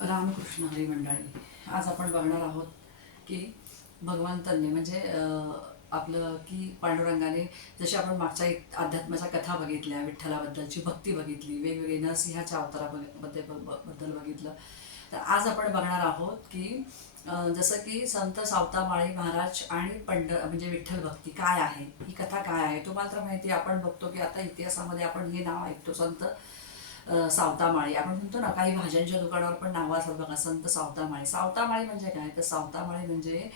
रामकृष्ण हरी मंडळी. आज आपण बघणार आहोत की भगवंतांनी म्हणजे आपलं की पांडुरंगाने जशी आपण मागच्या अध्यात्माच्या कथा बघितल्या, विठ्ठलाबद्दलची भक्ती बघितली, वेगवेगळे नरसिंहाच्या अवताराबद्दल बघितलं. तर आज आपण बघणार आहोत की जसं की संत सावतामाळी महाराज आणि म्हणजे विठ्ठल भक्ती काय आहे, ही कथा काय आहे. तुम्हाला तर माहिती आहे, आपण बघतो की आता इतिहासामध्ये आपण हे नाव ऐकतो, संत सावतामाळी. आपण म्हणतो ना, काही भाज्यांच्या दुकानावर पण नावं असतात बघा, संत सावतामाळी. सावतामाळी म्हणजे काय, तर सावतामाळी म्हणजे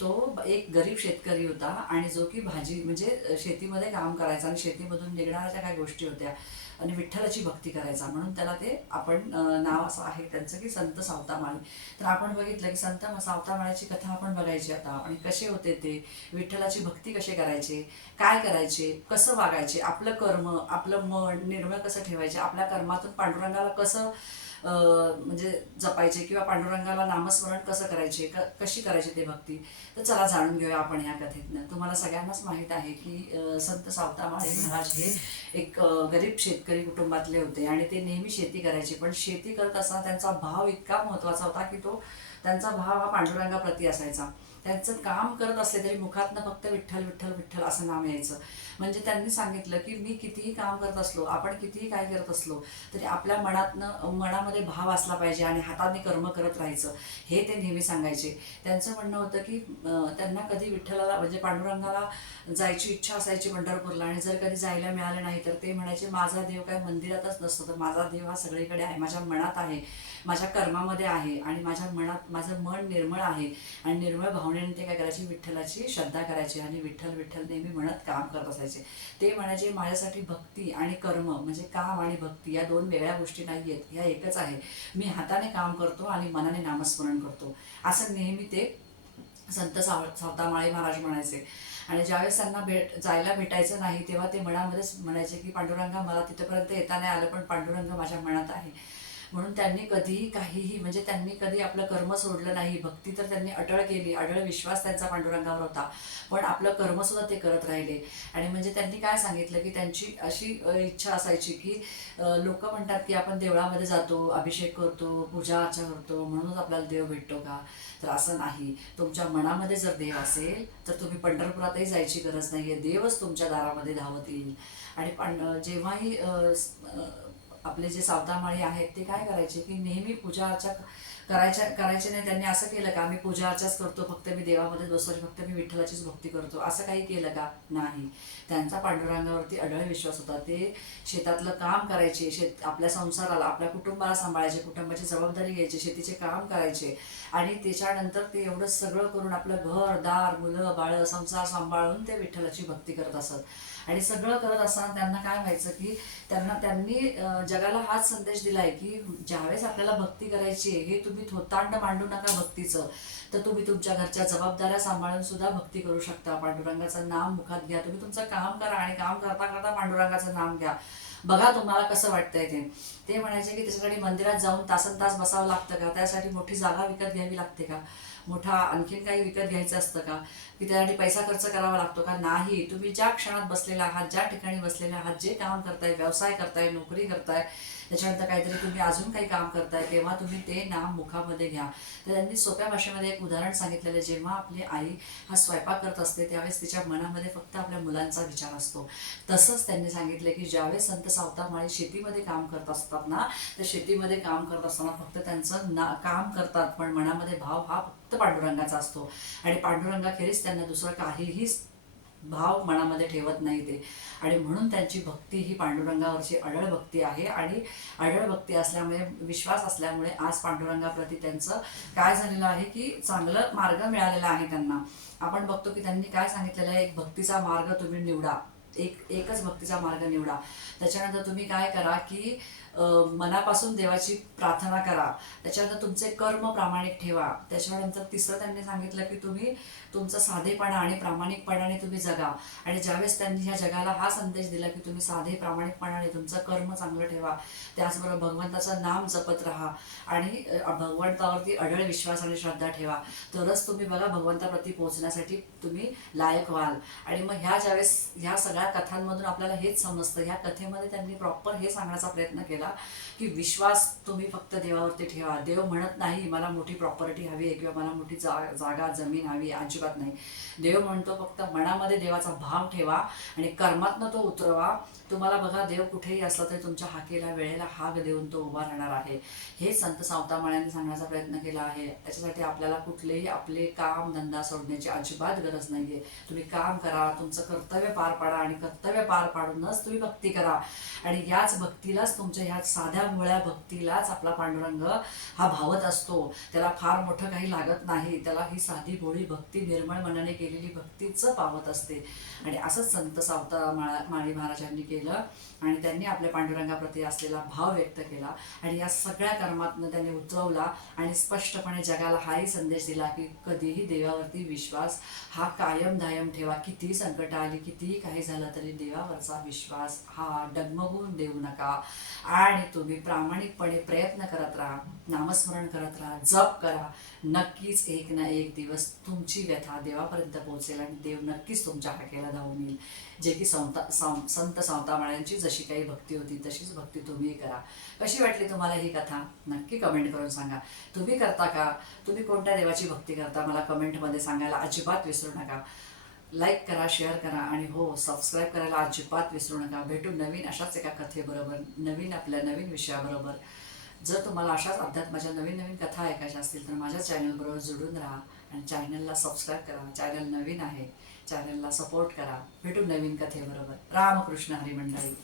तो एक गरीब शेतकरी होता आणि जो की भाजी म्हणजे शेतीमध्ये काम करायचा आणि शेतीमधून निघणाऱ्या ज्या काही गोष्टी होत्या आणि विठ्ठलाची भक्ती करायचा, म्हणून त्याला ते आपण नाव असं आहे त्यांचं की संत सावतामाळी. तर आपण बघितलं की संत सावतामाळीची कथा आपण बघायची आता, आणि कसे होते ते, विठ्ठलाची भक्ती कसे करायचे, काय करायचे, कसं वागायचे, आपलं कर्म, आपलं मन निर्मळ कसं ठेवायचे, आपल्या कर्मातून पांडुरंगाला कसं म्हणजे जपायचे, किंवा पांडुरंगाला नामस्मरण कसं करायचे, कशी करायची ते भक्ती. तर चला जाणून घेऊया आपण ह्या कथेतनं. तुम्हाला सगळ्यांनाच माहीत आहे की संत सावतामाळी महाराज हे एक गरीब शेतकरी कुटुंबातले होते आणि ते नेहमी शेती करायचे. पण शेती करत असताना त्यांचा भाव इतका महत्त्वाचा होता की तो त्यांचा भाव हा पांडुरंगाप्रती असायचा. त्यांचं काम करत असले तरी मुखातनं फक्त विठ्ठल विठ्ठल विठ्ठल असं नाम यायचं. म्हणजे त्यांनी सांगितलं की मी कितीही काम करत असलो, आपण कितीही काय करत असलो, तरी आपल्या मनामध्ये भाव असला पाहिजे आणि हाताने कर्म करत राहायचं, हे ते नेहमी सांगायचे. त्यांचं म्हणणं होतं की त्यांना कधी विठ्ठलाला म्हणजे पांडुरंगाला जायची इच्छा असायची पंढरपूरला, आणि जर कधी जायला मिळालं नाही तर ते म्हणायचे, माझा देव काय मंदिरातच नसतो, तर माझा देव हा सगळीकडे आहे, माझ्या मनात आहे, माझ्या कर्मामध्ये आहे, आणि माझ्या मनात माझं मन निर्मळ आहे. आणि निर्मळ भावनेने ते काय करायचे, विठ्ठलाची श्रद्धा करायची आणि विठ्ठल विठ्ठल नेहमी म्हणत काम करत असायचे. ते म्हणायचे, माझ्यासाठी भक्ती आणि कर्म म्हणजे काम आणि भक्ती या दोन वेगळ्या गोष्टी नाही आहेत, ह्या एकच आहे. मी हाताने काम करतो आणि मनाने नामस्मरण करतो, असं नेहमी ते संत सावतामाळी महाराज म्हणायचे. आणि ज्यावेळेस त्यांना जायला भेटायचं नाही, तेव्हा ते मनामध्येच म्हणायचे की पांडुरंगा, मला तिथपर्यंत येता नाही आलं, पण पांडुरंग माझ्या मनात आहे. म्हणून त्यांनी कधीही काहीही म्हणजे त्यांनी कधी आपलं कर्म सोडलं नाही. भक्ती तर त्यांनी अटळ केली, अढळ विश्वास त्यांचा पांडुरंगावर होता, पण आपलं कर्मसुद्धा ते करत राहिले. आणि म्हणजे त्यांनी काय सांगितलं की त्यांची अशी इच्छा असायची की लोक म्हणतात की आपण देवळामध्ये जातो, अभिषेक करतो, पूजा अर्चा करतो, म्हणूनच आपल्याला देव भेटतो का, तर असं नाही. तुमच्या मनामध्ये जर देव असेल तर तुम्ही पंढरपुरातही जायची गरज नाही आहे, देवच तुमच्या दारामध्ये धावत येईल. आणि जेव्हाही आपले जे सावतामाळी आहेत ते काय करायचे की नेहमी पूजा अर्चा करायचे नाही. त्यांनी असं केलं का, मी पूजा अर्चाच करतो, फक्त मी देवामध्ये बसतो, फक्त मी विठ्ठलाचीच भक्ती करतो, असं काही केलं का, नाही. त्यांचा पांडुरंगावरती अढळ विश्वास होता. ते शेतातलं काम करायचे, आपल्या संसाराला, आपल्या कुटुंबाला सांभाळायचे, कुटुंबाची जबाबदारी घ्यायची, शेतीचे काम करायचे, आणि त्याच्यानंतर ते एवढं सगळं करून आपलं घर दार, मुलं बाळ, संसार सांभाळून ते विठ्ठलाची भक्ती करत असत. आणि सगळं करत असताना त्यांना काय व्हायचं की त्यांनी जगाला हाच संदेश दिलाय की ज्यावेळेस आपल्याला भक्ती करायची आहे, हे तुम्ही थोतांड मांडू नका भक्तीचं, तर तुम्ही तुमच्या घरच्या जबाबदाऱ्या सांभाळून सुद्धा भक्ती करू शकता. पांडुरंगाचं नाम मुखात घ्या, तुम्ही तुमचं काम करा आणि काम करता करता पांडुरंगाचं नाम घ्या, बघा तुम्हाला कसं वाटतंय ते. ते म्हणायचे की त्याच्यासाठी मंदिरात जाऊन तासन तास बसावं लागतं का, त्यासाठी मोठी जागा विकत घ्यावी लागते का, मोठा आणखीन काही विकत घ्यायचं असतं का, की त्यासाठी पैसा खर्च करावा लागतो का, नाही. तुम्ही ज्या क्षणात बसलेला आहात, ज्या ठिकाणी बसलेले आहात, जे काम करताय, व्यवसाय करताय, नोकरी करताय, त्याच्यानंतर काहीतरी तुम्ही अजून काही काम करताय, तेव्हा तुम्ही ते नाम मुखामध्ये घ्या. तर त्यांनी सोप्या भाषेमध्ये एक उदाहरण सांगितलेलं, जेव्हा आपली आई हा स्वयंपाक करत असते त्यावेळेस तिच्या मनामध्ये फक्त आपल्या मुलांचा विचार असतो. तसंच त्यांनी सांगितलं की ज्यावेळेस संत सावतामाळी शेतीमध्ये काम करत असतात ना, तर शेतीमध्ये काम करत असताना फक्त त्यांचं काम करतात, पण मनामध्ये भाव हा फक्त पांडुरंगाचा असतो. आणि पांडुरंगाखेरीज त्यांना दुसरं काहीही भाव मनामध्ये ठेवत नाही ते. आणि म्हणून त्यांची भक्ती ही पांडुरंगावरची अढळ भक्ती आहे. आणि अढळ भक्ती असल्यामुळे, विश्वास असल्यामुळे आज पांडुरंगाप्रती त्यांचं काय झालेलं आहे की चांगलं मार्ग मिळालेला आहे त्यांना. आपण बघतो की त्यांनी काय सांगितलेलं आहे, एक भक्तीचा मार्ग तुम्ही निवडा, एकच भक्तीचा मार्ग निवडा. त्याच्यानंतर तुम्ही काय करा की मनापासून देवाची प्रार्थना करा. त्याच्यानंतर तुमचे कर्म प्रामाणिक ठेवा. त्याच्यानंतर तिसरं त्यांनी सांगितलं की तुम्ही तुमचा साधेपणा आणि प्रामाणिकपणाने तुम्ही जगा. आणि ज्यावेळेस त्यांनी ह्या जगाला हा संदेश दिला की तुम्ही साधे प्रामाणिकपणाने तुमचं कर्म चांगलं ठेवा, त्याचबरोबर भगवंताचं नाम जपत राहा आणि भगवंतावरती अढळ विश्वास आणि श्रद्धा ठेवा, तरच तुम्ही बघा भगवंताप्रती पोहोचण्यासाठी तुम्ही लायक व्हाल. आणि मग ह्या ज्यावेळेस ह्या सगळ्या कथांमधून आपल्याला हेच समजतं, ह्या कथेमध्ये त्यांनी प्रॉपर हे सांगण्याचा प्रयत्न केला केला की विश्वास तुम्ही फक्त देवावरती ठेवा. देव म्हणत नाही मला मोठी प्रॉपर्टी हवी आहे किंवा मला मोठी जागा जमीन हवी, अजिबात नाही. देव म्हणतो फक्त मनामध्ये देवाचा भाव ठेवा आणि कर्मातनं तो उतरवा. तुम्हाला बघा, देव कुठेही असला तरी तुमच्या हाकेला वेळेला हाक देऊन तो उभा राहणार आहे. हे संत सावतामाळ्यांनी सांगण्याचा प्रयत्न केला आहे. याच्यासाठी आपल्याला कुठलेही आपले काम धंदा सोडण्याची अजिबात गरज नाही आहे. तुम्ही काम करा, तुमचं कर्तव्य पार पाडा आणि कर्तव्य पार पाडूनच तुम्ही भक्ती करा. आणि याच भक्तीलाच, तुमच्या ह्या साध्या मुळ्या भक्तीलाच आपला पांडुरंग हा भावत असतो. त्याला फार मोठं काही लागत नाही. त्याला ही साधी भोळी भक्ती, निर्मळ मनाने केलेली भक्तीच पावत असते. आणि असंच संत माळी महाराजांनी केलं आणि त्यांनी आपल्या पांडुरंगाप्रती असलेला भाव व्यक्त केला आणि या सगळ्या कर्मातनं त्यांनी उतरवला आणि स्पष्टपणे जगाला हाही संदेश दिला की कधीही देवावरती विश्वास हा कायम दायम ठेवा. कितीही संकट आली, कितीही काही झालं तरी देवावरचा विश्वास हा डगमगून देऊ नका आणि तुम्ही प्रामाणिकपणे प्रयत्न करत राहा, नामस्मरण करत राहा, जप करा. नक्कीच एक ना एक दिवस तुमची व्यथा देवापर्यंत पोहोचेल आणि देव नक्कीच तुमच्या हाकेला धावून येईल. जे की संत सावतामाळ्यांची जशी काही भक्ती होती तशीच भक्ती तुम्ही करा. कशी वाटली तुम्हाला ही कथा नक्की कमेंट करून सांगा. तुम्ही करता का? तुम्ही कोणत्या देवाची भक्ती करता मला कमेंटमध्ये सांगायला अजिबात विसरू नका. लाईक करा, शेअर करा आणि हो, सबस्क्राईब करायला अजिबात विसरू नका. भेटू नवीन अशाच एका कथेबरोबर, नवीन विषयाबरोबर. जर तुम्हाला अशाच अध्यात्माच्या नवीन कथा ऐकायच्या असतील तर माझ्या चॅनलबरोबर जोडून राहा आणि चॅनलला सबस्क्राईब करा. चॅनल नवीन आहे, चॅनलला सपोर्ट करा. भेटू नवीन कथेबरोबर. रामकृष्ण हरी मंडळी.